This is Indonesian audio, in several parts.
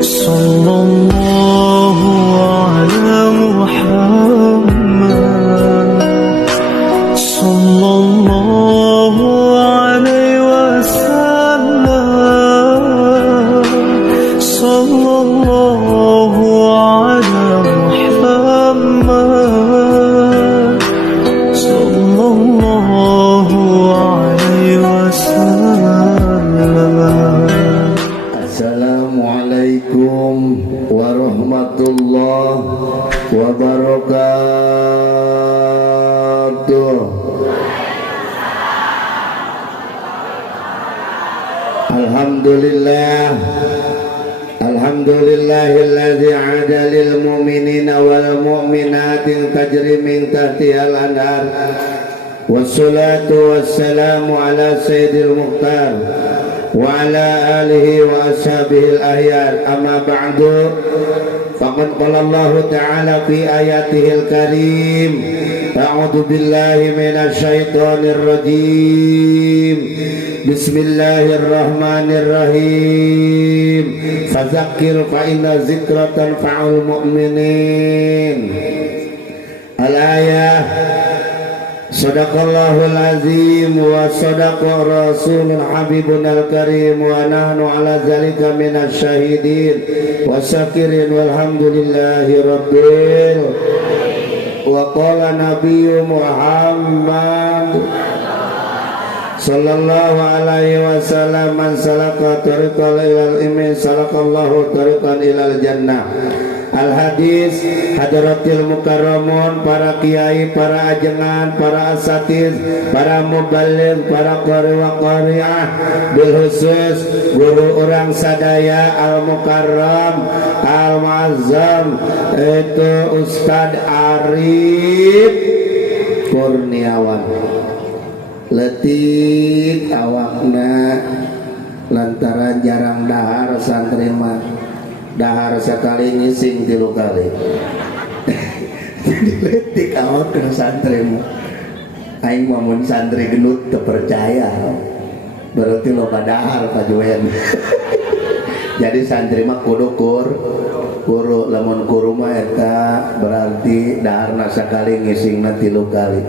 صلى الله على محمد صلى الله عليه وسلم صلى الله على محمد صلى الله عليه وسلم. Assalamualaikum warahmatullahi wabarakatuh. Alhamdulillahilladzi 'ada lil mu'minina wal mu'minati tajri min tahtihal anhar. Wassalatu wassalamu ala sayyidil mukhtar wa ala alihi wa ashabihil ahyar. Amma ba'du, faqad qala Allah ta'ala fi ayatihil karim, a'udzu billahi minasy syaithanir rajim. Bismillahirrahmanirrahim. Fadzakir fa inna dzikra tanfa'ul mu'minin. Al-ayah. Sadaqallahul azim wa sadaqa rasulul habibunal karim wa nahnu ala zalika minasy syahidin wa syakirin walhamdulillahi rabbil. Wa qala nabiyyu Muhammad sallallahu alaihi wasallam, man salaka tariqan ilal iman salakallahu tariqan ilal jannah. Al hadis hadratil mukarramun, para kiai, para ajengan, para asatiz, para muballigh, para qari wa qari'ah, bil khusus guru orang sadaya al mukarram al muazzam itu Ustad Arif Kurniawan. Letik awakna lantaran jarang dahar santri mah, dahar sekali ngising 3 kali. Jadi letik awak kena santri mah. Aing mun santri genut teu percaya, berarti lo dahar pajueun. Jadi santri mah kudu kuru, lamun kuru mah eta berarti daharna sakali ngisingna 3 kali.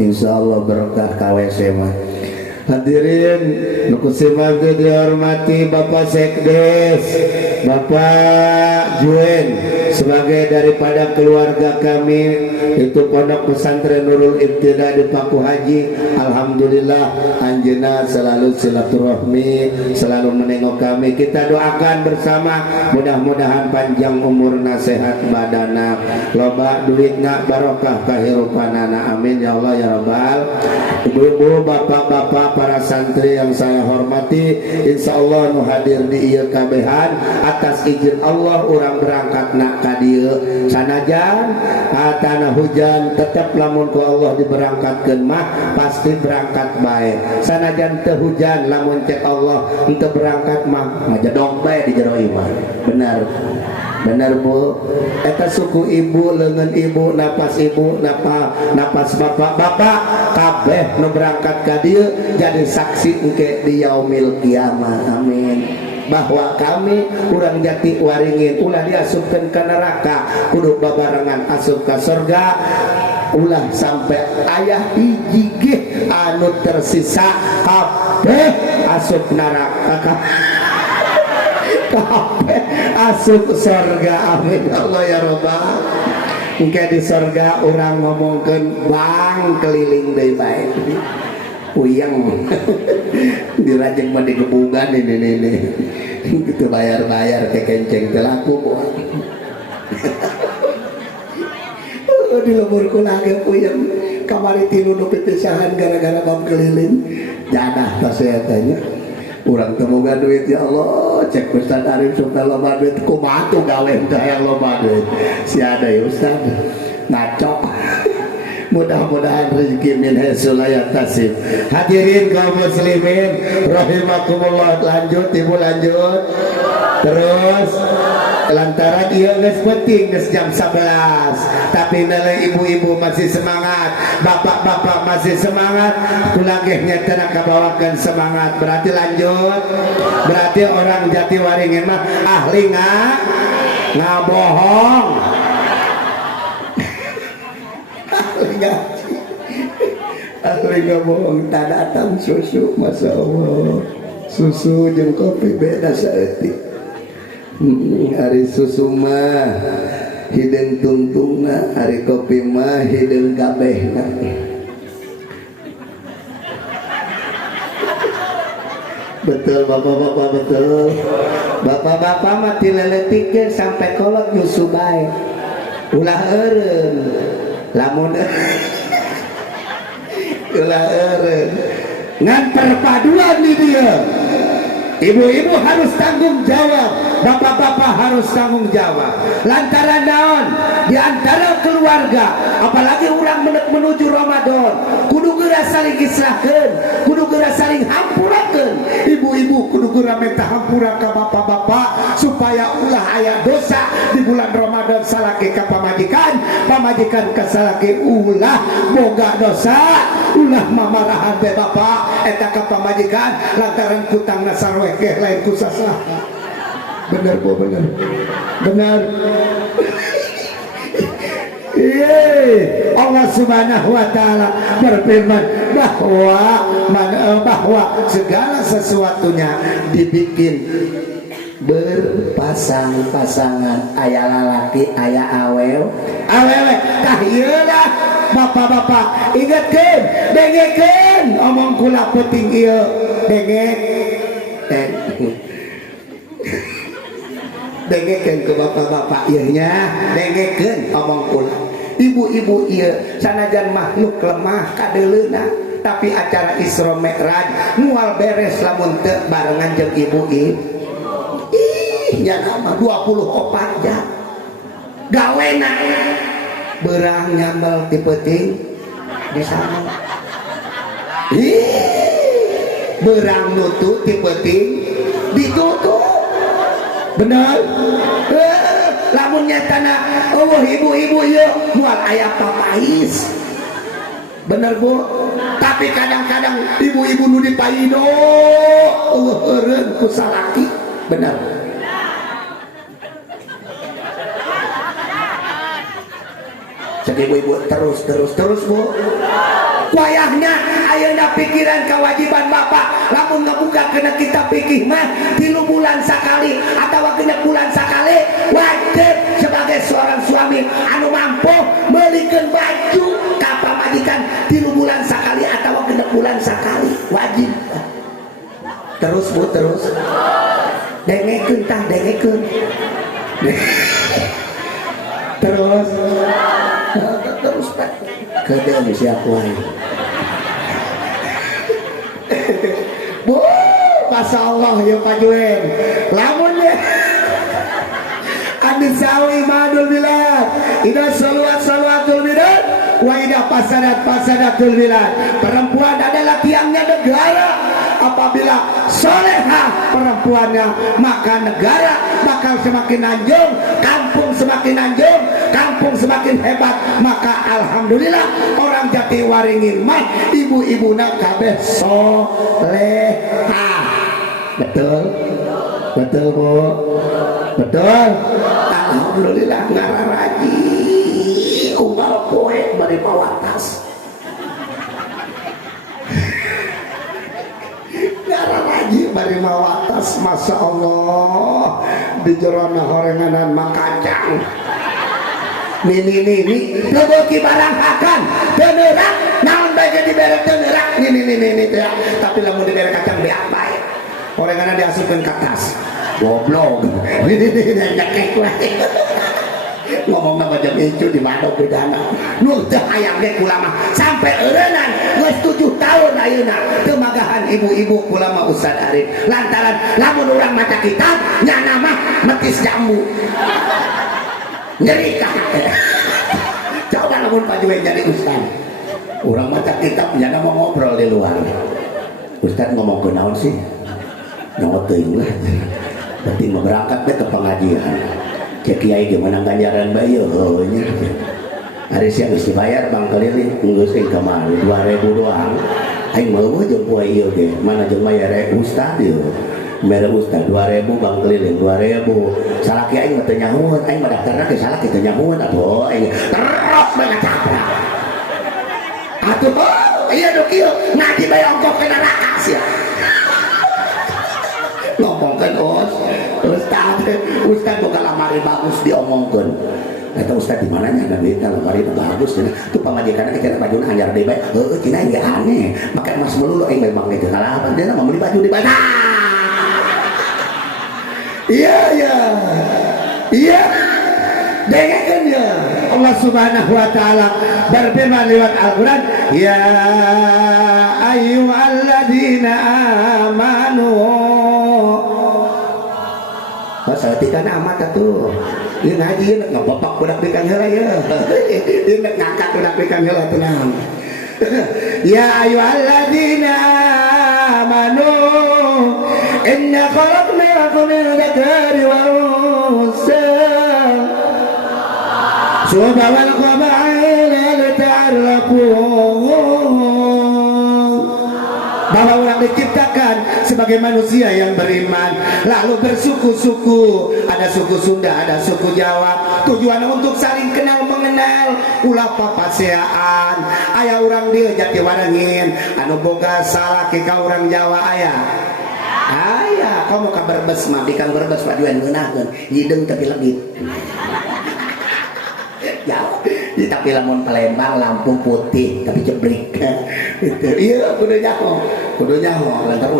Insyaallah berkah KWC mah. Hadirin nu kusimak dihormati Bapak Sekdes, Bapak Juen, sebagai daripada keluarga kami itu Pondok Pesantren Nurul Ibtida di Paku Haji. Alhamdulillah anjeunna selalu silaturahmi, selalu menengok kami. Kita doakan bersama mudah-mudahan panjang umurna, sehat badana, loba duitna, barokah kahirupanana, amin ya Allah ya Rabbal. Ibu-ibu, bapak-bapak, para santri yang saya hormati, insya Allah nu hadir di ieu kabehan atas izin Allah urang berangkat nak ka dieu. Sanajan tanah hujan tetap lamun ku Allah diberangkatkeun mah pasti berangkat bae. Sanajan teu hujan lamun cek Allah henteu berangkat mah majedong bae di jero iman. Benar. Benar Bu, eta suku ibu, leungeun ibu, napas bapak kabeh nu berangkat ka dieu jadi saksi engke di yaumil kiamah. Amin. Bahwa kami urang jati waringin ulah diasupkeun ka neraka, kudu babarengan asup ka surga. Ulah sampai ayah hiji ge anu tersisa kabeh asup neraka. Kabeh asup surga, amin Allah ya Rabbal. Engke di surga urang ngomongkeun bang keliling deui bae. Uyang dirajeng mah digebugan ini gitu, bayar-bayar ke kenceng teh laku. Di lemurku lagi uyang kamari tilu nu pipisahan gara-gara bab keliling jadah tas tanya. Urang teu boga duit ya Allah, cek Ustaz Arif suka loba duit, kumaha tuh gawe teh yang loba duit. Si ada ya Ustaz. Ngacok. Mudah-mudahan rezeki min haitsu la yahtasib. Hadirin kaum muslimin rahimakumullah. Lanjut Ibu, lanjut. Terus lantaran dia geus penting geus jam 11 tapi nilai ibu-ibu masih semangat, bapak-bapak masih semangat, kulageh nyata kabawakan semangat. Berarti lanjut, berarti orang Jatiwaringin mah ahli ngabohong. ahli ngabohong. Tak datang susu, masya Allah, susu jeung kopi beda saeutik. Hari susu mah hideung tungtungna, hari kopi mah hideung kabehna. Betul bapak-bapak, betul. Bapak-bapak mah tileleutikeun sampai kolot nyusu bae. Ulah eureun. Lamun ulah eureun. Ngan perpaduan di dia. Ibu-ibu harus tanggung jawab, bapak-bapak harus tanggung jawab. Lantaran naon? Di antara keluarga, apalagi orang menuju Ramadan, kudu geura saling islahkeun, kudu geura saling hampurakeun. Ibu-ibu kudu geura minta hampura ka bapak-bapak supaya ulah aya dosa di bulan Ramadan salaki ka pamajikan, pamajikan ka salaki ulah boga dosa, ulah mamarahan be bapak eta ka pamajikan lantaran kutangna sarwe lain kusasa. Benar po, benar, benar. Allah Subhanahu wa Ta'ala berfirman bahwa segala sesuatunya dibikin berpasang-pasangan, aya lalaki, aya awewe. Tah ieu lah bapak-bapak, ingatkeun, dengekeun omong kula peuting ieu, dengekeun ke bapak-bapak ieu nya, dengekeun omong kula. Ibu-ibu ieu sanajan makhluk lemah kadeuleuna, tapi acara Isra Mi'raj moal beres lamun teu barengan jeung ibu-ibu. Nya nama 24 jam. Gawena beurang nyambel ti peuting di sana. Beurang nutu ti peuting ditutup. Bener? Lamun nyatana eueuh ibu-ibu ieu moal aya papais. Bener Bu? Tapi kadang-kadang ibu-ibu nu dipaido eueuh eureun ku salaki. Bener? Cek ibu-ibu terus Bu. Wayahnya ayeuna pikiran kewajiban bapak lamun ngabuka kena kita pikir mah 3 bulan sakali atawa kena bulan sakali wajib sebagai seorang suami anu mampu meulikeun baju ka pamajikan 3 bulan sakali atawa kena bulan sakali wajib. Terus Bu, terus dengekeun tah, dengekeun. Terus Pak kedeung siap wae. Bu, Masya Allah ya Pak Juwen. Lamun ya Adi sawi madul bilad, ida saluatul bilad, wa ida pasadatul bilad. Perempuan adalah tiangnya negara. Apabila soleha perempuannya, maka negara bakal semakin anjung, kampung semakin anjung, kampung semakin hebat. Maka alhamdulillah orang Jatiwaringin mah ibu-ibuna kabeh soleha. Betul? Betul Bu? Betul? Alhamdulillah ngararaji unggal poe bari pawatas. Ngararaji bari mawatas, Masya Allah, di jerona horenganan makacang. Nini leboki barang akan tenerak naon bae jadi berek tenerak nini teh. Tapi lamun di berek kacang be apa ya? Horenganan diasupkeun ka tas. Goblok. Nini nyakek wae. Ngomongna macam itu di mana bedana nu teu hayang ge kula mah sampai eureunnan geus 7 tahun ayeuna teu magahan ibu-ibu kula mah Ustaz Arif lantaran lamun urang maca kitab nyana mah metis jambu nyeri ka coba lamun Pak Juwen jadi ustaz urang maca kitab nyana mau ngobrol di luar Ustaz ngomong ke naon sih nyawa teuing lah berarti mau berangkat ke pengajian cek kiai gimana ganjaran bayi nya hari siang geus dibayar bang keliling geus ke kamari 2000 doang aing mau jeung poe ieu ge mana jeung bayar ustad ieu mere ustad 2000 bang keliling 2000 salaki aing mah teu nyahoan aing mah daftarna ge salaki teu nyahoan atuh aing terus banget caprak atuh iya do kieu ngaji bae ongkos ke neraka sia ngomongkeun Ustad bukan lamari bagus diomongkeun eta Ustad di mananya dan kita lamari bagus tuh pamajikanna kita baju anyar deui bae heueuh cenah ge aneh make emas melulu aing memang gitu kalapan dia mah meuli baju di bazar iya dengarkan ya Allah Subhanahu wa taala berfirman lewat Al-Qur'an ya ayyuhalladzina amanu saeutik amat atuh ieu ngaji ngabapak budak bikang heula ya ieu ngangkat budak bikang heula tenang ya ayyuhalladzina amanu inna khalaqnakum min dzakari wa unsa subhanal qabaila ta'arrafun bahwa orang diciptakan sebagai manusia yang beriman lalu bersuku-suku ada suku Sunda ada suku Jawa tujuannya untuk saling kenal mengenal ulah papaseaan aya urang dieu Jatiwaringin anu boga salaki ka urang Jawa aya kamu ka Brebes mah di Kang Brebes pajuan ngeunahkeun hidung tapi legit jauh tapi lamun Palembang lampu putih tapi jebrik gitu iya kudu nyaho lantar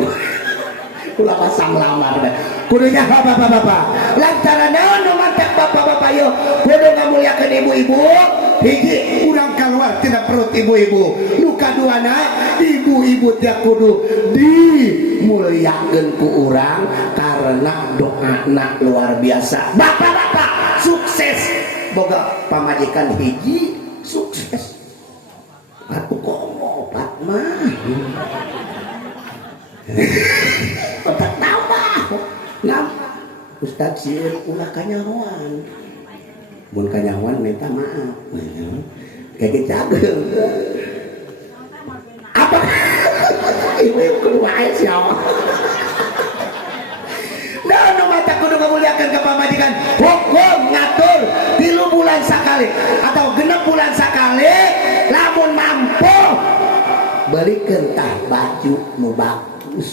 ulah pasang lamar kudu nyaho bapak-bapak lantaran naon nu mantek bapak-bapak yo kudu ngamulyakeun ibu-ibu hiji urang kaluar tina perut ibu-ibu nu kaduana ibu-ibu teh kudu dimulyakeun ku urang karena doana luar biasa bapak-bapak sukses boga pamajikan hiji sukses aku kok obat mah otak tambah nama Ustaz sieun ulah kanyahoan mun kanyahoan minta maaf kayak cageung apa ibu kudu wae siapa nah nu mata kudu ngamulyakeun ka pamajikan hukum ngatur 3 bulan sakali atau 6 bulan sakali lamun mampu beurekeun tah baju nu bagus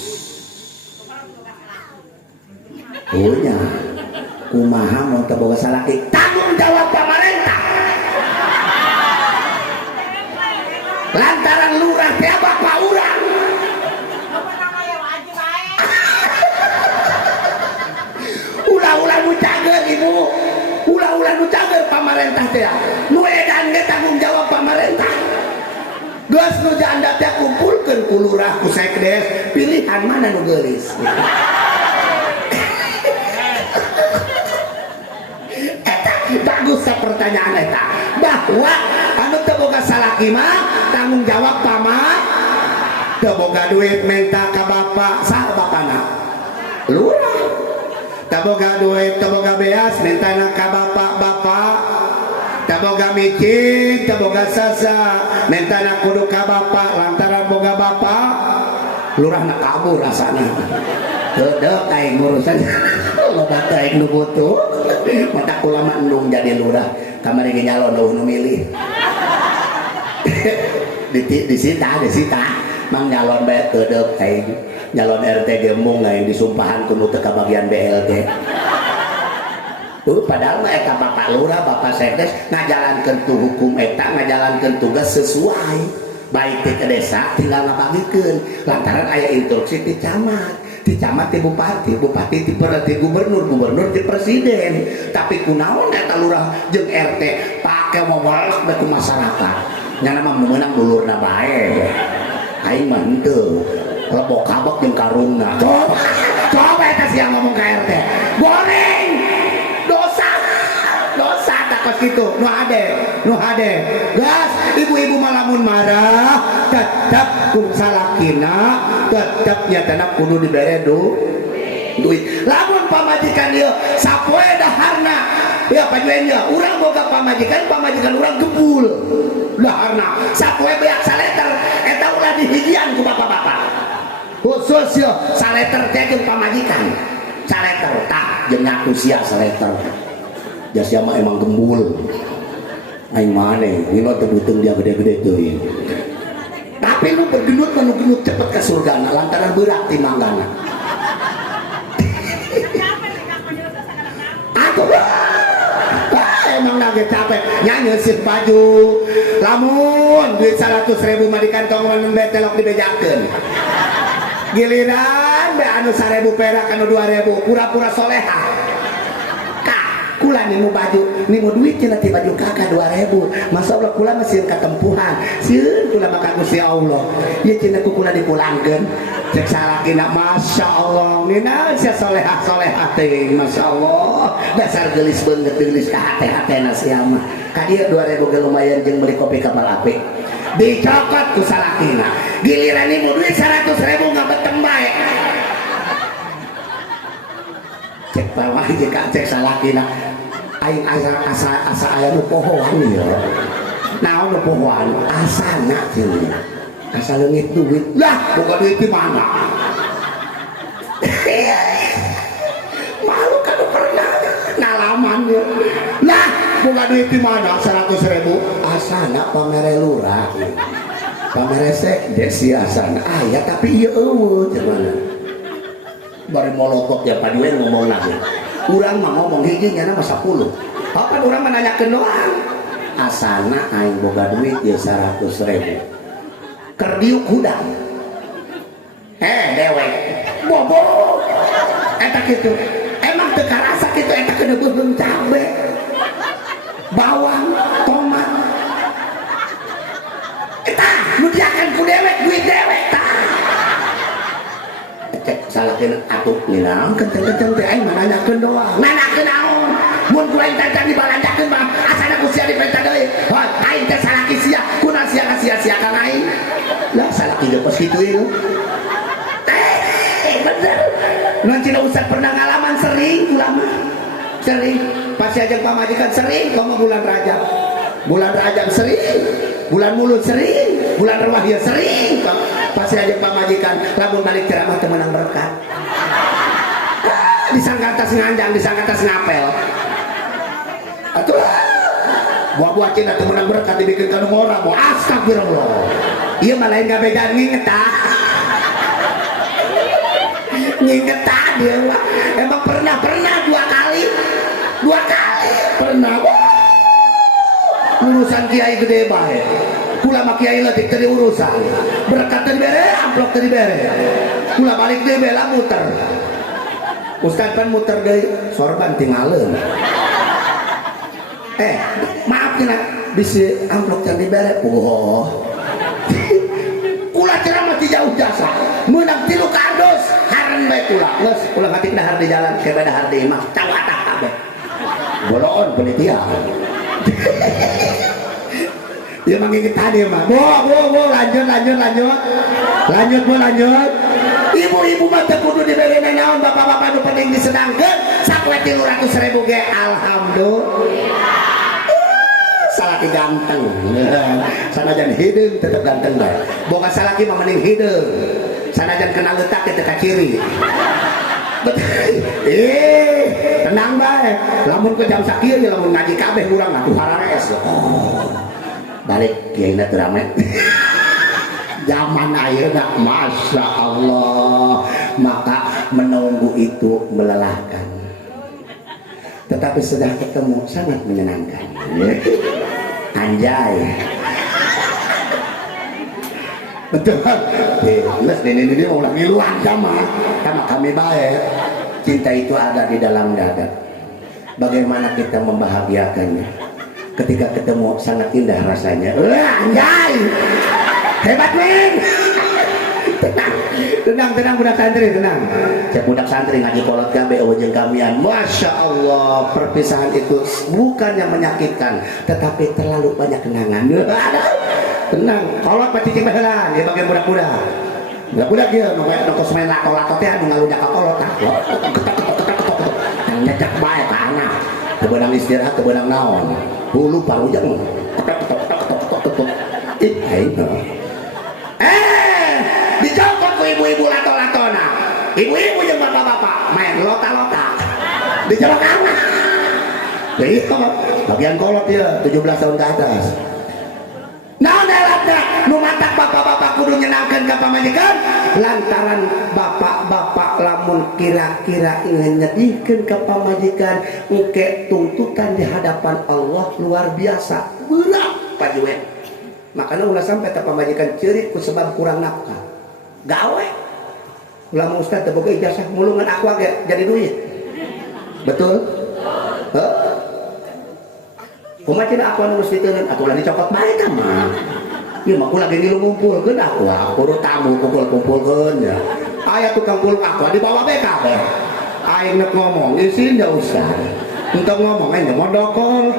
punya kumaha mun teu boga salaki tanggung jawab pamarentah lantaran lurah teh bapak urang ulah-ulah nu cager ibu ulah-ulah nu cager pamarentah teh nu edan ge tanggung jawab pamarentah geus nu janda teh kumpulkeun ku lurah ku sekdes pilihan mana nu geulis eta bagus pertanyaan eta bahwa anu teu boga salaki mah tanggung jawab pamar teu boga duit menta ka bapak saha bapana lurah taboga duit, taboga beas, mentana ka bapak-bapak taboga micin, taboga sasa mentana kudu ka bapak lantaran boga bapak lurah nak kabur rasana dedek aing urusan loba teh aing nu butuh mata kula mah endung jadi lurah kamari ge nyalon nu milih disita mang nyalon bae dedek aing nyalon RT gemung yang disumpahan kudu teu ka bagian BLT. Padahal mah eta bapak lurah, bapak sekdes ngajalankeun tu hukum eta, ngajalankeun tugas sesuai. Baik ti desa tinggal ngabagikeun. Lantaran aya instruksi ti camat ti bupati, bupati ti gubernur, gubernur ti presiden. Tapi kunaon eta lurah jeung RT pake ngomolak bae ku masyarakat. Nya mah meunang dulurna bae. Aing mah henteu. Lebok kabak jeung karungna coba eta siang ngomong ke RT goreng dosa tak kos kitu nu hade gas ibu-ibu malamun marah tetep kum salakina tetep nyatana kudu dibere duit lamun pamajikan ieu sapoe daharna ya pajuennya urang boga pamajikan urang gebul daharna sapoe beak saleter eta ulah dihijian ku bapak-bapak khusus yo saleter teh jeung pamajikan saleter tak jeung ngaku sia saleter jas mah emang gembul aing maneh dina teh beuteung dia gede-gede teuing tapi lu bergenut nu genut cepet ka surgana lantaran berat timanggana aku emang lagi capek nyanyi sih baju lamun duit 100.000 mah di kantong mun betelok dibejakeun giliran be anu 1.000 perak anu 2.000 pura-pura soleha kak kula nih mau baju nih mau duit cenah ti baju kakak 2.000 masa Allah kula masih katempuhan sieun kula maka Gusti Allah ieu cenah ku kula dipulangkeun cek salakina masya Allah nina sia soleha teh masya Allah dasar gelis banget gelis ka hate-hatena sia mah ka dieu 2.000 ge lumayan jeung beli kopi kapal api dicokot ku salakina giliran ieu duit 100.000 ngabetem bae cek bawah ge ka cek salakina aing asa aya nu pohoan ya naon nu pohoan asana cenah asa leungit duit lah boga duit di mana malu kan pernah ngalaman ya lah boga duit di mana 100.000 asana pamere lurah pamere sekdes ya asana aya tapi ieu eueuh gimana bari molotok ya padieu ngomong lagi urang mah ngomong hiji nya mah 10 apa urang mah nanyakeun doang asana aing boga duit ya 100.000 kerdiuk hudang dewek bobo eta kitu emang teu karasa kitu eta kena beungeung cabe bawang tomat eta nu diakan ku dewek duit dewek tah cek salahkeun atuh ninaon kenceng-kenceng teh aing mah nanyakeun doang nanyakeun naon mun ku aing teh dibalandakeun mah asana ku sia dipenta deui heuh aing teh salaki sia kuna sia sia-sia ka aing lah salaki ge pos kitu ieu bener non cina usah pernah ngalaman sering ulama sering pasti ajak pamajikan sering kamu bulan Rajab sering bulan Mulut sering bulan Rewahya sering pasti ajak pamajikan lamun balik ceramah teu meunang berkah disangka atas nganjang disangka atas ngapel atuh buah-buah cina teu meunang berkah dibikin ka nu ngora mau astagfirullah ieu mah lain gabegan ngingetah ngingetan dia mah emang pernah dua kali pernah urusan kiai gede bae kula mah kiai leutik teu diurusan berkat teu dibere amplop teu dibere kula balik deui bela muter ustad pan muter deui sorban tinggalin maaf cenah bisi amplop teu dibere kula ceramah ti jauh jasa meunang 3 kardus hareun bae kula geus kula ngatik dahar di jalan ke dahar di imah cawatak kabeh boloon penitia dia mangingit tadi mah bo lanjut ibu-ibu mah teu kudu dibere naon bapak-bapak nu penting disedangkeun sapoe 300.000 ge alhamdulillah salaki ganteng sanajan hideung tetep ganteng bae boga salaki mah mending hideung sanajan kenal leutak teh ka ciri tenang bae lamun ke jam sakieu ya lamun ngaji kabeh urang atuh harares balik kiaina teu rame zaman ayeuna masya Allah maka menunggu itu melelahkan tetapi sudah ketemu sangat menyenangkan anjay betul les ini mau lagi luang sama kami baik cinta itu ada di dalam dada bagaimana kita membahagiakannya ketika ketemu sangat indah rasanya anjay hebat men tenang budak santri tenang cek budak santri ngaji kolot gabe jeung kamian masya Allah perpisahan itu bukan yang menyakitkan tetapi terlalu banyak kenangan tenang kolot pasti cing baheula dia bagian budak-budak dia nongkos main lako-lako teh anu ngaludak ka kolot tah nyecek bae ka anak kebenang istirahat kebenang naon hulu parujang dicokot ku ibu-ibu lato-latona ibu-ibu yang bapak-bapak main lota-lota dijelok anak jadi bagian kolot ya 17 tahun ke atas nah nelatnya nu matak bapak-bapak kudu nyenangkan ke pamajikan lantaran bapak-bapak lamun kira-kira ingin nyedihkan ke pamajikan engke tuntutan di hadapan Allah luar biasa berat Pak Juwen makanya ulah sampai ke pamajikan cerit ku sebab kurang nafkah gawe ulah ustaz teboga ijazah mulungan aku agak jadi duit betul? Kumacin aku nurus diteureun atuh ulah dicokot bae tah mah. Ieu mah ulah ge ngumpulkeun aku urut tamu kumpul-kumpulkeun ya. Aya tukang pulung aku dibawa bae kabeh. Aing nek ngomong isin da usah. Untuk ngomong aja modokol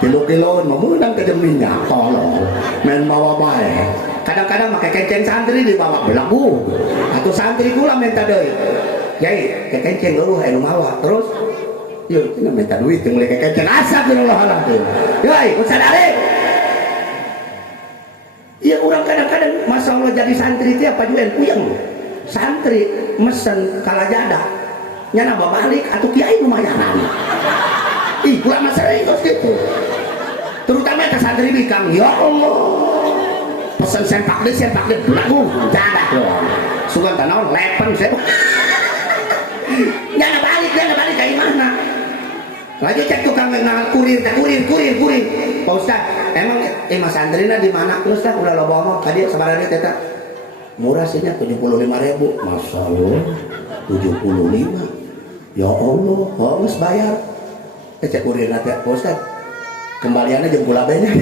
3 kiloan mah meunang ke jeminya tolong. Men bawa bae. Kadang-kadang make kenceng santri dibawa belagu. Atuh santri kula minta deui. Yai, kenceng eueuh anu mawa terus yuk, kita minta duit yang mulai kekecen astagfirullahaladzim yoi, sadari iya orang kadang-kadang masa Allah jadi santri itu apa juga yang puyeng santri mesen kalajada nyana balik atau kiai lumayanan ih, kurang serius gitu terutama ke santri bikang ya Allah pesen sempak deh lagu jadah doang sugan tanawan lepen saya jangan balik kayak mana lagi cek tukang kurir Pak Ustaz emang mas Andrina di mana Ustaz udah lo bawa tadi sebarang ini teta murah sihnya 75.000 Masya Allah 75 ya Allah harus bayar cek kurir nanti Pak Ustaz kembaliannya jam pula banyak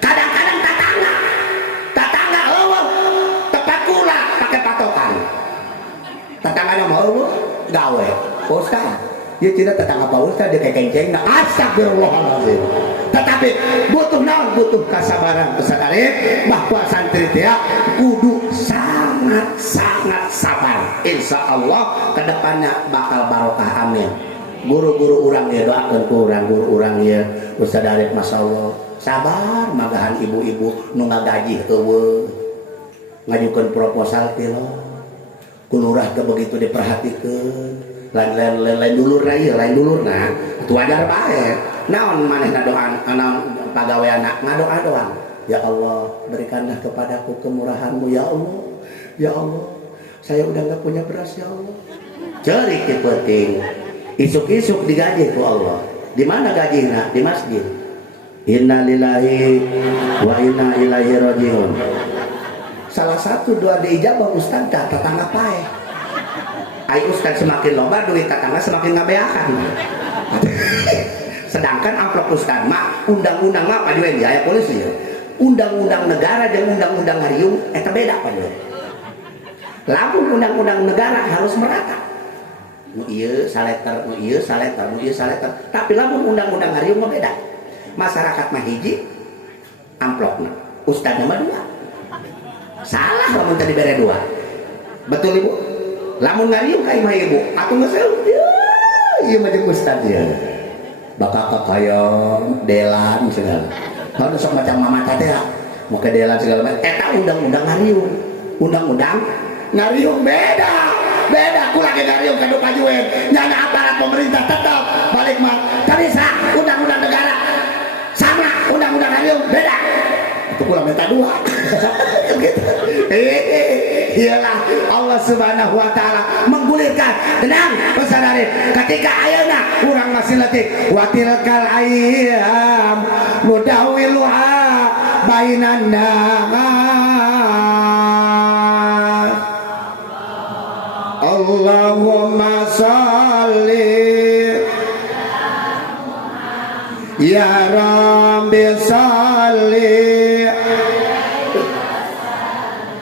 kadang-kadang tatangga tepat kula pakai patokan tetangga mau gawe Pak Ustaz dia tidak tetangga Pak Ustaz dia kayak kenceng nah astagfirullahaladzim tetapi butuh naon butuh kesabaran kesadaran bahwa santri dia kudu sangat sabar insya Allah kedepannya bakal barokah amin guru-guru orang ya doakan kurang guru orang ya Ustaz Arif Masya Allah sabar magahan ibu-ibu nu ngagaji eueuh ngajukeun proposal tilo kulurah ke begitu diperhatikan lain dulur nah itu wajar baik naon manehna doa naon pagawe anak ngadoa doang ya Allah berikanlah kepadaku kemurahan-Mu ya Allah saya udah nggak punya beras ya Allah cerik penting isuk-isuk digaji ku Allah di mana gajinya di masjid inna lillahi wa inna ilaihi rajiun salah satu doa diijabah Ustaz tetangga pae ai Ustaz semakin loba duit tetangga semakin ngabeakan sedangkan amplop Ustaz mah undang-undang mah Pak Juwen ya polisi ya undang-undang negara jeung undang-undang hariung eta beda Pak Juwen lamun undang-undang negara harus merata nu ieu saleter tapi lamun undang-undang hariung mah beda masyarakat mah hiji amplopna Ustaznya mah 2 salah lamun tadi bere 2 betul Ibu lamun ngariung ka imah ibu aku nggak sel iya mah jeung Ustaz ya bakal kaya delan segala kalau sok macam mama teh mau ke delan segala macam eta undang-undang ngariung beda ku lagi ngariung ka Pak Juwen nyana aparat pemerintah tetap balik mah tapi sah undang-undang negara sama undang-undang ngariung beda itu kula minta 2 gitu. Iyalah Allah Subhanahu wa taala menggulirkan tenang pesadari ketika ayeuna urang masih letih wa tilkal ayyam mudawiluha bainan nas Allahumma shalli ya rabbi shalli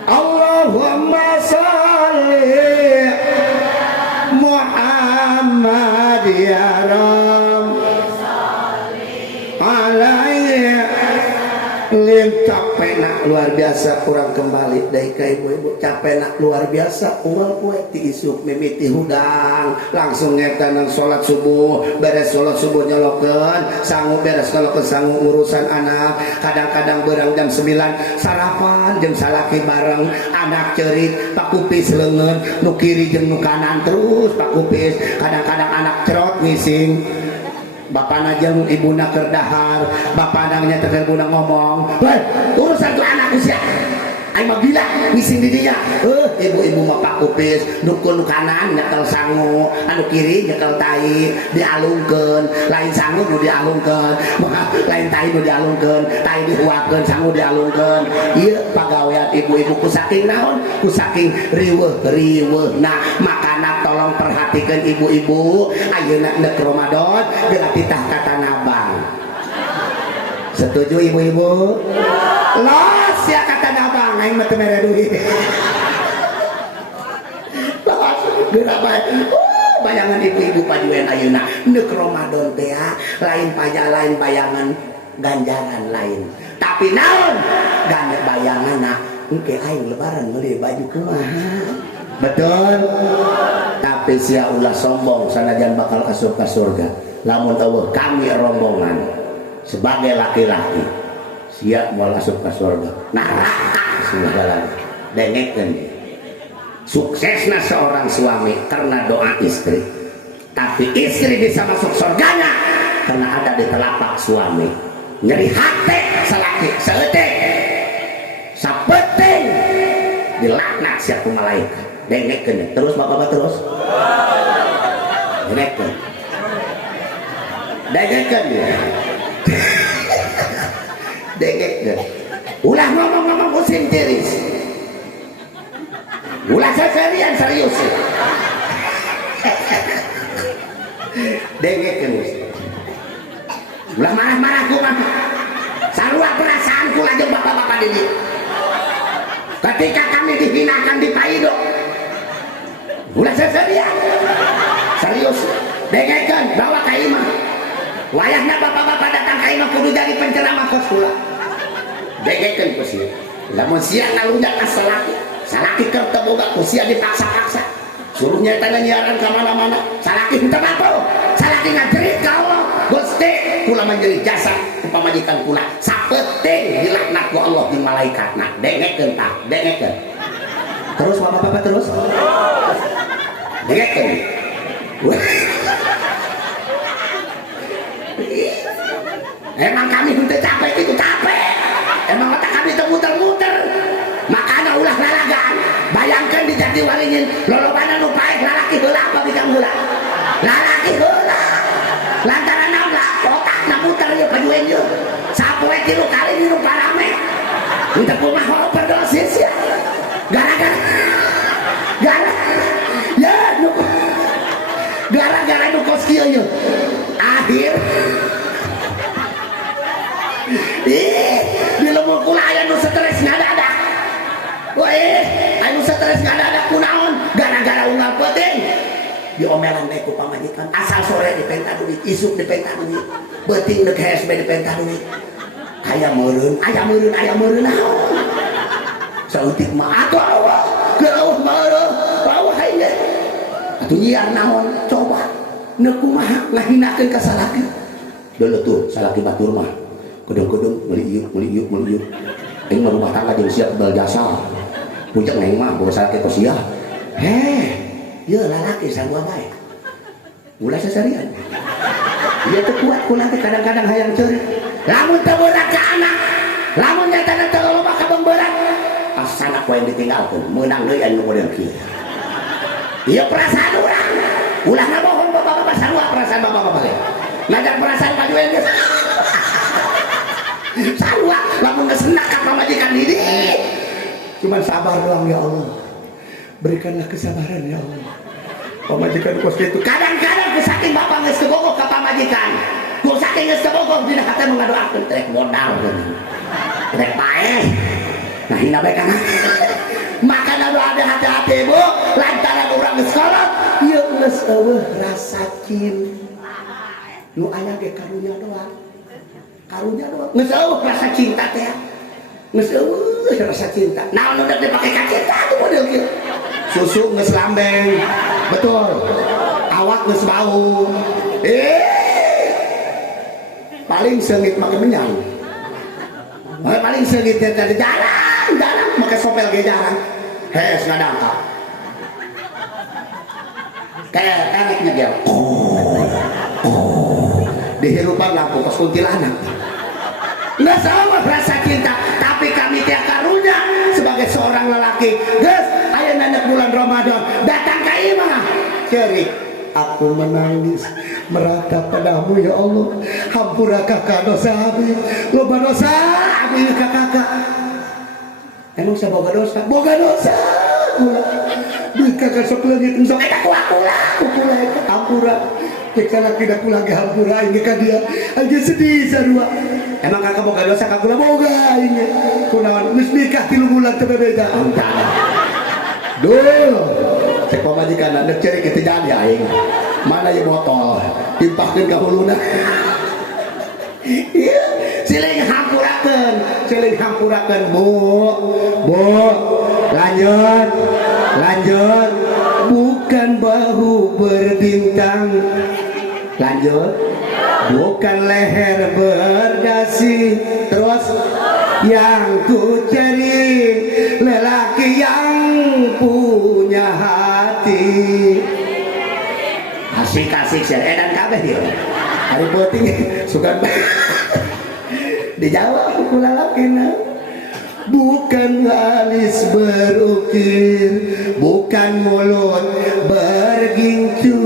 Allahumma salli Muhammad ya Rabbi alaihi capek nak luar biasa kurang kembali dari ke ibu-ibu capek nak luar biasa uang kue ti isuk mimiti hudang langsung ngetanan sholat subuh beres sholat subuh nyolokeun sanggup beres nyolokeun sanggup urusan anak kadang-kadang berang jam 9 sarapan jeung salaki bareng anak cerit Pak Kupis leungeun nu kiri jeung nu kanan terus Pak Kupis kadang-kadang anak cerot ngising Bapak najeng ibu nak kerdahar Bapak nanya teker buna ngomong weh urusan tuh anak usia aing mah gila ngising di dia ibu-ibu mah Pak Kupis dukun kanan nyekel sangu anu kiri nyekel tai dialungkeun lain sangu nu dialungkeun lain tai nu dialungkeun tai dihuapkeun sangu dialungkeun ieu pagawean ibu-ibu ku saking naon ku saking riweuh nah makana tolong perhatikeun ibu-ibu ayeuna neuk Ramadan geura titah ka Tanah Abang setuju ibu-ibu los ya kata Abang aing mah teu mere duit los geura bae bayangan ibu-ibu pajuan ayeuna neuk Ramadan teh lain pajak lain bayangan ganjaran lain tapi naon gane bayanganna engke aing lebaran meuli baju kumaha betul tapi sia ulah sombong sanajan bakal asup ka surga lamun eueuh kami rombongan sebagai laki-laki siap mau asup ke surga neraka segala dengekeun suksesna seorang suami karena doa istri tapi istri bisa masuk surganya karena ada di telapak suami nyeri hati salaki saeutik sapeting dilaknat sia ku malaikat dengekeun terus bapak terus dengekeun dengekeun ulah ngomong-ngomong pusing tiris ulah seserian serius dengekeun ulah marah-marah ku mah sarua perasaanku lajeng bapak-bapak di dieu ketika kami dihinakan di Paido ulah seserian serius dengekeun bawa ka imah wayahna bapak-bapak datang ka imah kudu jadi penceramah kos kula dengekeun ku sia lamun sia ngalunjak ka salaki keur teu boga ku sia dipaksa-paksa suruh nyaeta nyiaran ka mana-mana salaki henteu apa salaki ngajerit ka Allah Gusti kula menjadi jasa ku pamajikan kula sapeting dilaknat ku Allah jeung malaikatna dengekeun tah dengekeun terus bapak-bapak terus dengekeun emang kami henteu capek itu capek emang otak kami teu muter-muter makana ulah lalagan bayangkeun di Jatiwaringin lolobana nu paeh lalaki heula apa bikang heula lalaki heula lantaran naon otakna muter ieu pajueun ieu sapoe 3 kali minum parame henteu kumaha overdosis ya gara-gara nu kos kieu ieu akhir di lembur kula aya nu stres ngadadak anu stres ngadadak kunaon gara-gara unggal penting diomelan bae ku pamajikan asal sore dipenta duit isuk dipenta duit beuting deuk HSB dipenta duit aya meureun naon sautik mah atuh Allah geus meureun bawa haye atuh nyiar naon coba neuk kumaha ngahinakeun ka salaki deuleut tuh salaki batur mah kedeng-kedeng meuli ieu aing mah rumah tangga jeung siap bal jasa puncak aing mah bawa salaki ka sia ieu lalaki sarua bae ulah sasarian ieu teu kuat kunaon teh kadang-kadang hayang ceurik lamun teu berat ka anak lamun nyatana teu loba ka berat pas sanak poe ditinggalkeun meunang deui anu model kieu ieu perasaan urang ulah ngabohong bapak-bapak sarua perasaan bapak-bapak ge ngajar perasaan pajueun geus sarua lamun geus enak ka pamajikan diri cuman sabar doang ya Allah berikanlah kesabaran ya Allah pamajikan kos itu kadang-kadang ku saking bapak geus kebogok ka pamajikan ku saking geus kebogok dina hate ngadoakeun trek modal trek paeh nah hina bae kana makana do ada hati-hati Bu lantaran urang geus kolot ieu geus eueuh rasa cinta nu aya ge karunya doang geus eueuh rasa cinta teh geus rasa cinta. Naon udah dipake ka cinta tuh model kieu. Susu geus lambeng. Betul. Awak geus bau. Paling seungit make menyang. Paling seungit teh jarang make sopel ge jarang. Hes ngadangka. Kayak enaknya dia. Dihirupan lampu pas kuntilanak. Nggak sama rasa cinta, tapi kami tiap karunya sebagai seorang lelaki. Guys, ayo nanya bulan Ramadan datang ke imah cerik. Aku menangis meratap padamu ya Allah. Hampura kakak dosa abi, loba dosa abi kakak. Emang saya boga dosa? Boga dosa. Duit kakak sok leungit sok eta aku kula eta hampura. Cek salah tidak pulang ke hampura ini kan dia aja sedih sarua. Emang kakak boga dosa kakula boga ini. Kunaon geus nikah 3 bulan teu beda. Duh. Cek pamajikan anak ceri kitu jadi aing. Mana ye botol? Timpahkeun ka huluna. Ieu siling hampurakeun Bu. Lanjut. Bukan bahu berbintang. Lanjut. Bukan leher berdasi. Terus yang ku cari lelaki yang punya hati. Asik sih edan kabeh ya. Hari penting sugan dijawab ku lalakina. Bukan alis berukir, bukan mulut bergincu,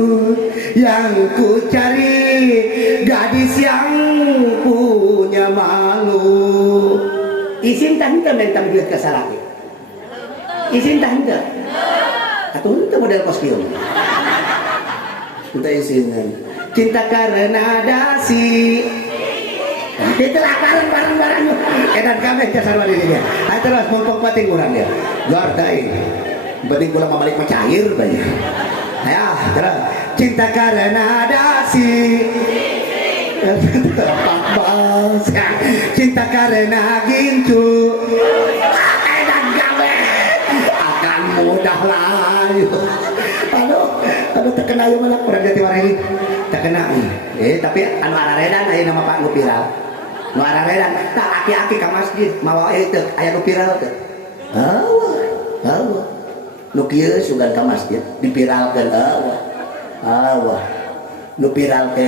yang ku cari gadis yang punya malu. Izin tah henteu mentam duit ka salaki. Izin tah henteu. Atuh henteu model kostum. Henteu izinan. Cinta karena dasi. Itulah bareng edan kabeh jasar wadirinya. Ayo terus mumpung penting urang dia. Luar daing. Penting kula mabalik mencair bae. Ayo terus. Cinta karena dasi. Cinta karena gincu. Edan kabeh akan mudah layu. Aduh terkena ieu mah urang Jatiwaringin. Terkena. Tapi anu araredan aya nama Pak nu viral. Nu araredan tak aki-aki ka masjid mawa teu aya nu viral teh. Hawa. Nu kieu sugan ka masjid dipiralkeun hawa. Nu viral teh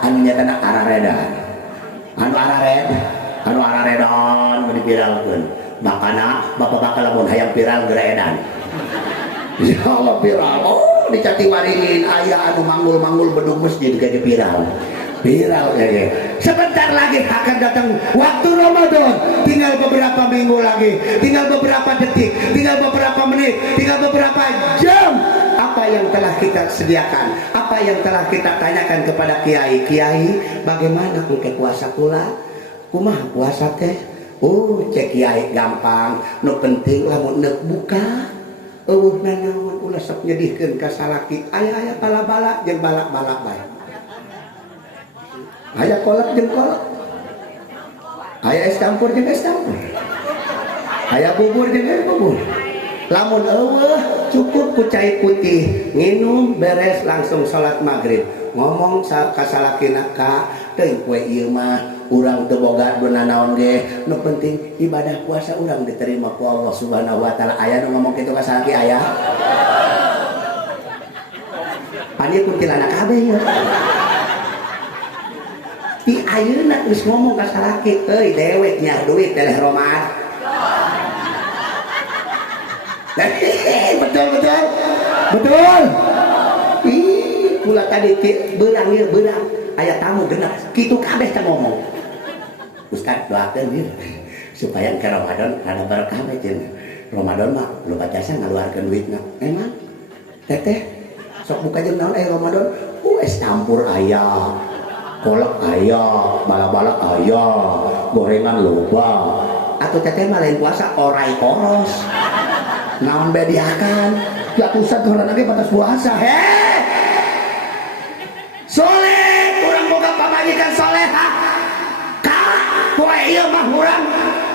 anu nyatana araredan. Anu araredan nu dipiralkeun. Makana bapak-bapak lamun hayang viral geura edan. Ya Allah viral. Oh, di Jatiwaringin aya anu manggul-manggul bedug masjid ge viral ya. Sebentar lagi akan datang waktu Ramadan. Tinggal beberapa minggu lagi, tinggal beberapa detik, tinggal beberapa menit, tinggal beberapa jam. Apa yang telah kita sediakan, apa yang telah kita tanyakan kepada kiai, bagaimana engke puasa kula? Kumaha puasa teh? Cek kiai gampang, nu penting lamun neuk buka. Nanaon ulah sok nyedihkeun ka salaki. Aya bala-bala jeung balak-balak bae. Aya kolak jeung kolak. Aya es campur jeung es campur. Aya bubur jeung es bubur. Lamun eueuh cukup ku cai putih, nginum beres langsung salat maghrib. Ngomong ka salakina ka, teuing poe ieu mah urang teu boga beunanaon ge, nu penting ibadah puasa urang diterima ku Allah Subhanahu wa taala. Aya nu ngomong kitu ka salaki aya? Pani kuntilanak kabeh ya. Ti ayeuna geus ngomong ka salaki, euy dewek nyar duit teleh romat. Betul. Ih, kula tadi beurang ieu beurang aya tamu genep kitu kabeh teh ngomong. Ustaz doakeun ieu supaya ke Ramadan ada berkah we cenah. Ramadan mah loba jasa ngaluarkeun duitna. Emang teteh sok buka jeung naon Ramadan? Es campur aya. Kolak aya, bala-bala aya, gorengan loba. Atuh teteh mah lain puasa orai koros. Naon bediakan? Jatusan horana ge batas puasa. Soleh, urang boga pamajikan solehah. Ka poe ieu mah urang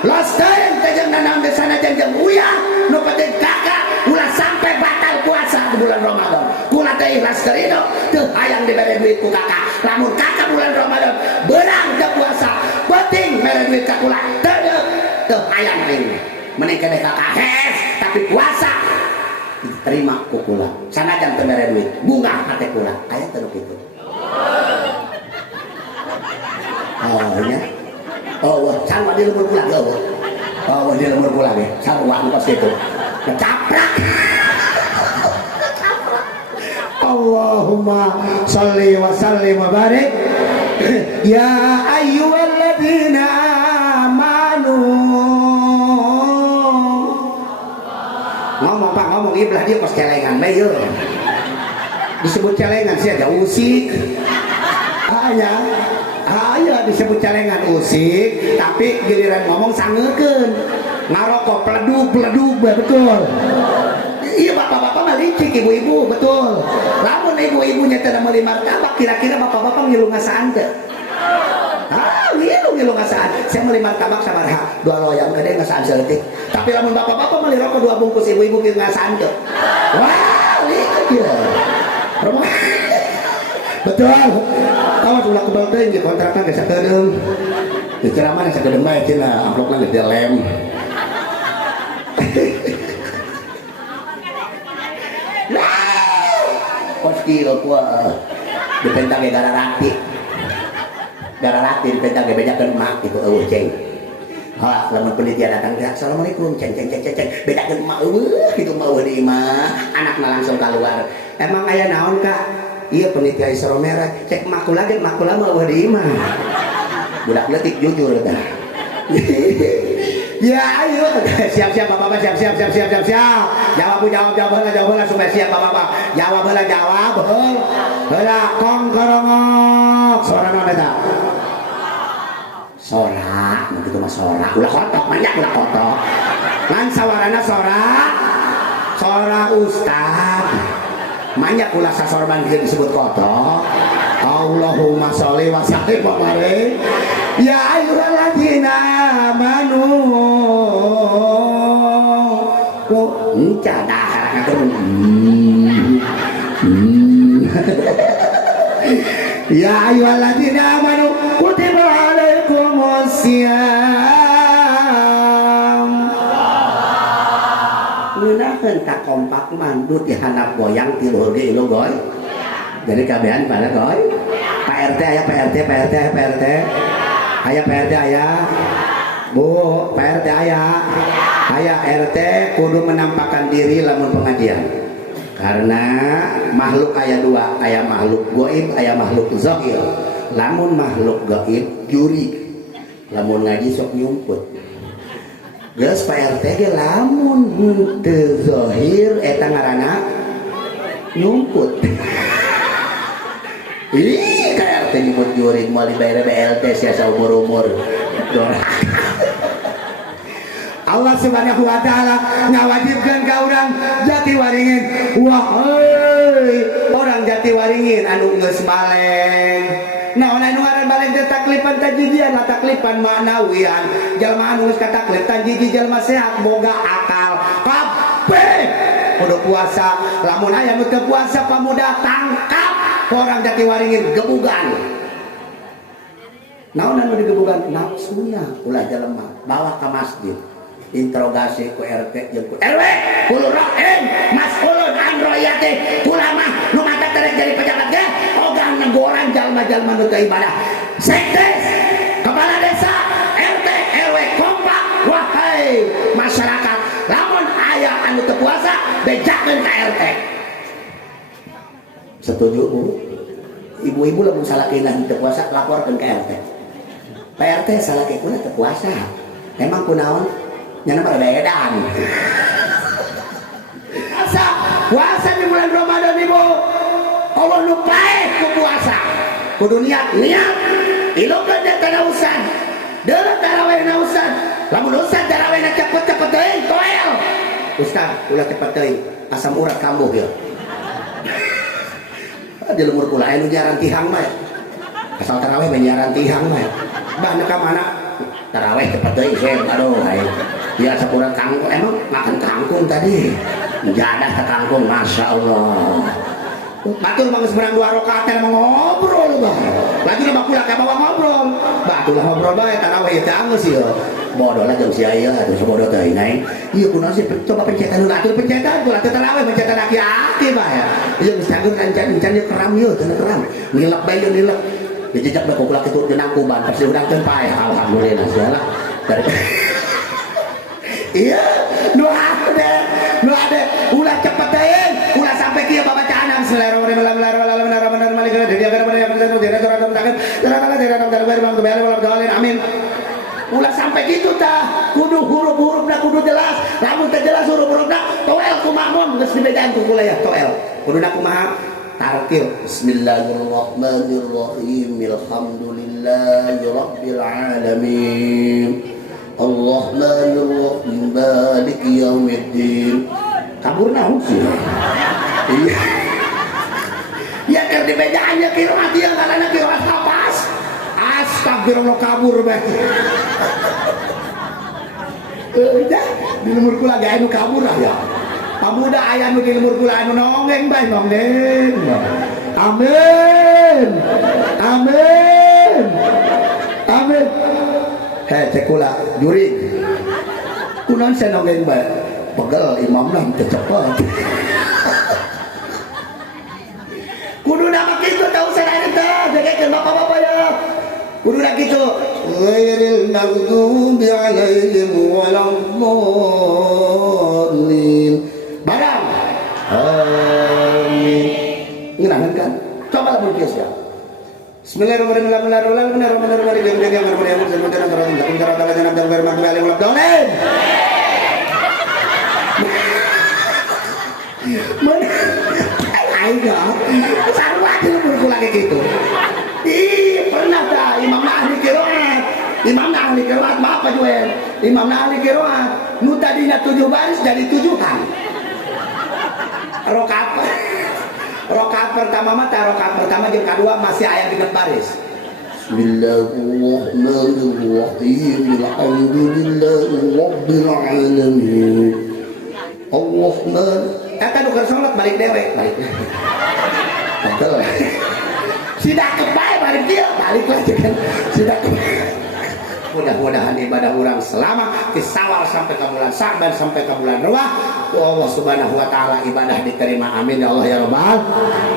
los teuing teh jeung nanaon desana jeung uyah nu penting kakak ulah sampai batal puasa di bulan Ramadan. Kula teh ikhlas terido teu hayang dibere duit ku kakak. Lamun kakak bulan Ramadan beurang teu puasa, penting mere duit ka kula teu hayang aing. Mending keneh kakak hes tapi puasa diterima ku kula. Sanajan teu mere duit, bunga hate kula. Aya teu kitu. Oh nya. Oh, sarua di lembur kula ge. Oh, di lembur kula ge. Sarua nu pas kitu. Caprak. Allahumma sholli wa sallim wa barik. Ya ayyuhalladzina amanu. Ngomong Pak, ngomong ieu belah dia kos celengan bae yeuh. Disebut celengan sih ada usik. Aya disebut celengan usik, tapi giliran ngomong sangekeun. Ngarokok pledug betul. Iya bapak-bapak mah licik, ibu-ibu betul. Lamun ibu-ibunya teu meuli martabak, kira-kira bapak-bapak ngilu ngasaan teu? Ngilu ngasaan. Saya meuli martabak sabaraha? 2 loyang gede ngasaan seuleutik. Tapi lamun bapak-bapak meuli rokok 2 bungkus, ibu-ibu ngilu ngasaan teu? Wah, lihat ya. Betul. Awas ulah kebal teh ieu kontrakna geus sakedeung. Di ceramah geus sakedeung bae cenah, amplopna geus dilem. Koski lo kuah dipentang gara rati dipentang bedakan emak gitu ceng. Hala lamun penelitian datang dia assalamualaikum ceng bedakan emak gitu emak di imah anakna langsung keluar. Emang aya naon kak? Iya penelitian Isra Mi'raj cek emakku lagi emakku lama di imah. Budak letik jujur dah. Ya ayo siap-siap bapak siap. Jawab heula supaya siap bapak. Jawab heula kong korongok. Suara naon eta? Sora, begitu mah sora. Ulah kotok banyak ulah kotok. Lan sawarana sora ustad. Banyak ulah sasorban disebut kotok. Allahumma sholli wa sallim wa barik. Ya ayyuhalladzina amanu. Kok encadah ngatur. Ya ayyuhalladzina amanu kutiba alaikumusiyam. Ngeunaheun ka kompak mandut di handap goyang ti luhur ge ilu goy. Jadi kabehan pada goy. Pak RT aya Pak RT. Aya Pak RT aya. Bu, Pak RT aya. Aya RT kudu menampakkan diri lamun pengajian. Karena makhluk aya 2, aya makhluk gaib, aya makhluk zahir. Lamun makhluk gaib juri. Lamun ngaji sok nyumput. Geus Pak RT ge lamun teu zahir eta ngaranna nyumput. Ih, kayak RT nyumput juri moal dibayar BLT sia umur-umur. Allah Subhanahu wa taala ngawajibkeun ka urang Jatiwaringin. Wah orang Jatiwaringin anu geus baleng. Naon anu ngaran baleng teh taklipan tajijian lah taklipan ma'nawian. Jalma anu geus kataklip tajiji jalma sehat boga akal. Kabeh kudu puasa. Lamun aya nu teu puasa pamuda tangkap orang Jatiwaringin gebugan. Naon anu digebugan? Nafsunya ulah jelema bawa ka masjid. Interogasi ku RT jeung ku RW kulo roen mas'ulun an royati ulama nu mata terek jadi pejabat ge ogang negoran jalma-jalma nu teu ibadah sekdes kepala desa RT RW kompak wahai masyarakat lamun aya anu teu puasa bejakeun ka RT. Setuju Bu? Ibu-ibu lamun salakina teu puasa laporkeun ka RT. Pak RT salakina teu puasa emang kunaon nyana pada edan. Puasa di bulan Ramadan ibu Allah lupae ku puasa kudu niat ilukeun teh nausan deuleu tarawih nausan lamun ustad tarawihna cepet-cepet teuing toel ustad ulah cepet teuing asam urat kambuh ya di lemur kula anu nyaran tihang mah asal tarawih nyaran tihang mah bah ka mana taraweh cepet deh sen aduh hai biasa kurang kangkung emang makan kangkung tadi jadah ke kangkung masya Allah batur bang seberang 2 rakaat emang ngobrol bang lagi lebak pula kayak bawa ngobrol batur lah ngobrol baik taraweh itu angus ya bodoh lah jam siaya tuh sebodoh teh naik iya kuno sih coba pencetan dulu atur pencetan tuh atur taraweh pencetan aki-aki bah ya iya misalkan encan keram yuk keram nilek bayi nilek dijejak bae kulak itu jenang kuban pasti urang teu paeh alhamdulillah salah dari iya nu ade ulah cepet deui ulah sampai kieu babacaan amin ulah sampai gitu tah kudu huruf-hurufna kudu jelas lamun teu jelas huruf-hurufna toel ku makmum geus dibedaan ku kuliah toel kuduna kumaha tartil bismillahirrahmanirrahim alhamdulillahi rabbil alamin Ar-Rahmanir-Rahim maliki yaumiddin kabur naon sih iya ya keur di bejaannya qiraat ieu ngaranna qiraat hafaz astagfirullah kabur bae di lemur kula ge anu kabur ya pamuda aya nu di lemur kula anu nongeng bae nongeng amin amin amin heh cek kula jurig kunaon saya nongeng bae pegel imamna teu cepet kudu nama kitu tau sadari teh degekeun bapak-bapak ya kudu na kitu ghairil maghdubi alaihim waladdallin barang amin ngeunaheun kan coba lamun kieu sia Bismillahirrahmanirrahim aida sarua di lemur kula gitu ih pernah dah imam ahli qiraat maaf Pak Juel imam ahli qiraat nu tadinya 7 baris jadi 7-an rakaat pertama jeung kedua masih aya 3 baris Bismillahirrahmanirrahim alhamdulillahi rabbil alamin Allahumma eta nu keur salat balik dewek balik betul sidak kebae balik dia balik lagi kan sidak mudah-mudahan ibadah orang selama di Syawal sampai ke bulan Sa'ban sampai ke bulan Rewah Allah subhanahu wa ta'ala ibadah diterima amin ya Allah ya Rabbal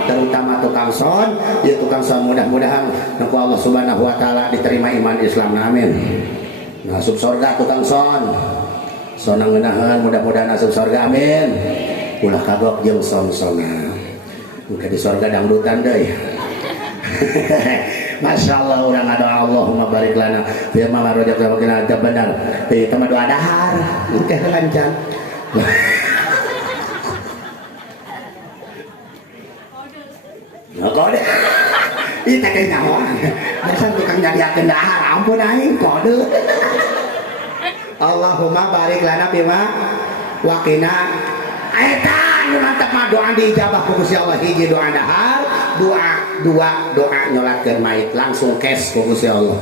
terutama tukang son ya tukang son mudah-mudahan naku Allah subhanahu wa ta'ala diterima iman Islam amin nasub surga tukang son sonang ngeunaheun mudah-mudahan nasub surga amin ulah kagok jeung son-sona muga di surga dangdutan deui Masya Allah orang ada Allahumma barik lana biar mama rojak sama kena ada benar itu mah doa dahar mungkin lancar kode ini tak kena nyawa biasa tukang nyadiakeun dahar ampun aing kode Allahumma barik lana bima wakina eta nu mantap mah doa diijabah ku Gusti Allah hiji doa dahar doa nyolatkeun mait langsung kes ku Gusti Allah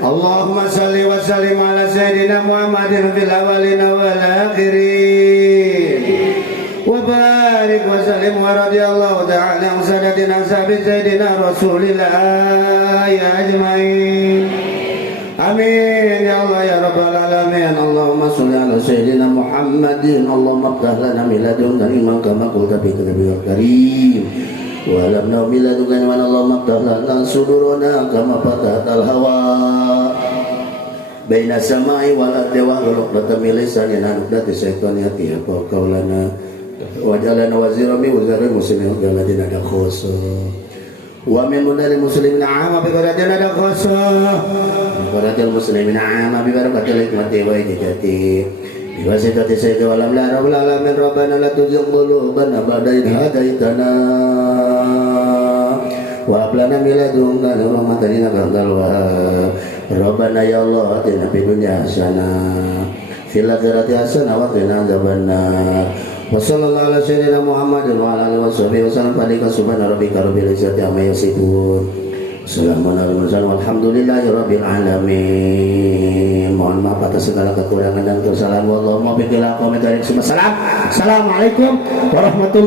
Allahumma shalli wa sallim ala sayyidina Muhammadin fil awwalin wal akhirin wa barik wa sallim wa radiyallahu ta'ala an sadatina sayyidina Rasulillah ya ajmain amin ya Allah ya rabbal alamin Allahumma sholli ala sayyidina Muhammadin Allahumma iftah lana min ladunka ilman kama qulta bi kitabikal karim wa lamna min ladunka ilman Allahumma iftah lana sudurana kama fatahatal hawa baina samai wal ardi wa ghulqata min lisanina nukdati syaitani hati apa qaulana wa jalana wazira min waziril muslimin alladhina dakhusu wa min munadil muslimin amma bi qadatina da khassa qadatil muslimin amma bi barakatil hikmati wa hidayati bi wasitati sayyidi wal amla rabbul alamin rabbana la tuzigh qulubana ba'da idh hadaitana wa hab lana min ladunka rahmatan innaka antal wahhab rabbana ya Allah atina fid dunya hasanah fil akhirati hasanah wa qina adzabannar Wassallallahu ala sayyidina Muhammadin wa ala alihi washabihi wasallam. Subhana rabbika rabbil izzati amma yasifun. Assalamualaikum walhamdulillahirabbil alamin. Mohon maaf atas segala kekurangan dan kesalahan. Wallahumma biqil aqwamit. Assalamualaikum warahmatullahi